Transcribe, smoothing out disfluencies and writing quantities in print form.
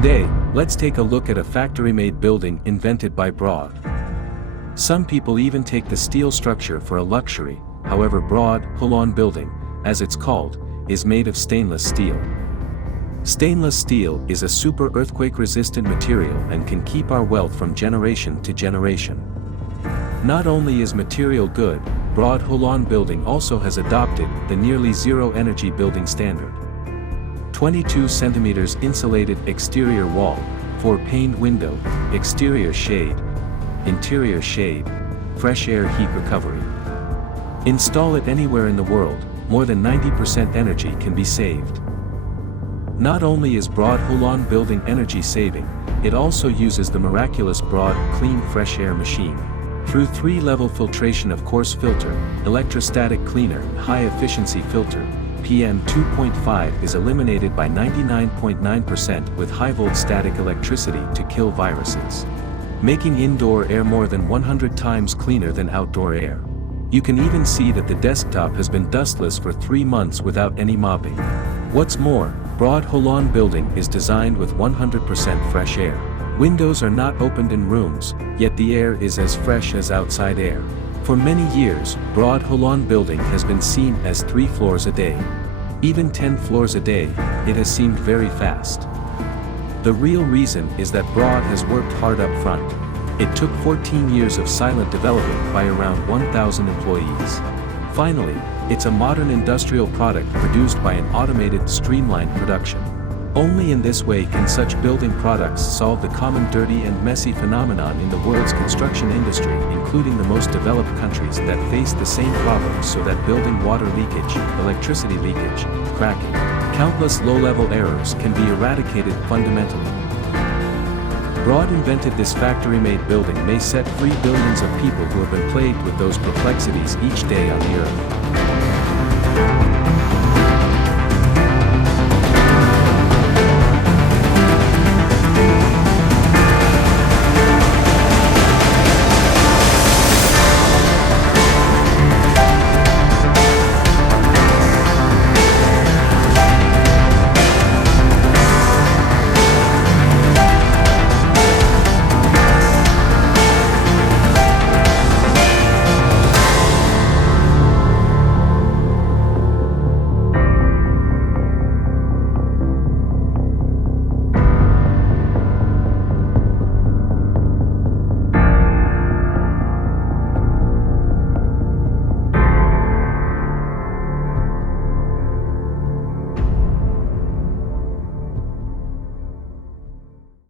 Today, let's take a look at a factory-made building invented by Broad. Some people even take the steel structure for a luxury. However, Broad HOLON Building, as it's called, is made of stainless steel. Stainless steel is a super earthquake-resistant material and can keep our wealth from generation to generation. Not only is material good, Broad HOLON Building also has adopted the nearly zero-energy building standard. 22 cm insulated exterior wall, 4-paned window, exterior shade, interior shade, fresh air heat recovery. Install it anywhere in the world, more than 90% energy can be saved. Not only is Broad HOLON Building energy saving, it also uses the miraculous Broad Clean Fresh Air machine. Through 3-level filtration of coarse filter, electrostatic cleaner and high-efficiency filter, PM 2.5 is eliminated by 99.9% with high-volt static electricity to kill viruses, making indoor air more than 100 times cleaner than outdoor air. You can even see that the desktop has been dustless for 3 months without any mopping. What's more, Broad HOLON Building is designed with 100% fresh air. Windows are not opened in rooms, yet the air is as fresh as outside air. For many years, Broad HOLON Building has been seen as 3 floors a day. Even 10 floors a day, it has seemed very fast. The real reason is that Broad has worked hard up front. It took 14 years of silent development by around 1,000 employees. Finally, it's a modern industrial product produced by an automated, streamlined production. Only in this way can such building products solve the common dirty and messy phenomenon in the world's construction industry, including the most developed countries that face the same problems, so that building water leakage, electricity leakage, cracking, countless low-level errors can be eradicated fundamentally. Broad invented this factory-made building may set free billions of people who have been plagued with those perplexities each day on the earth.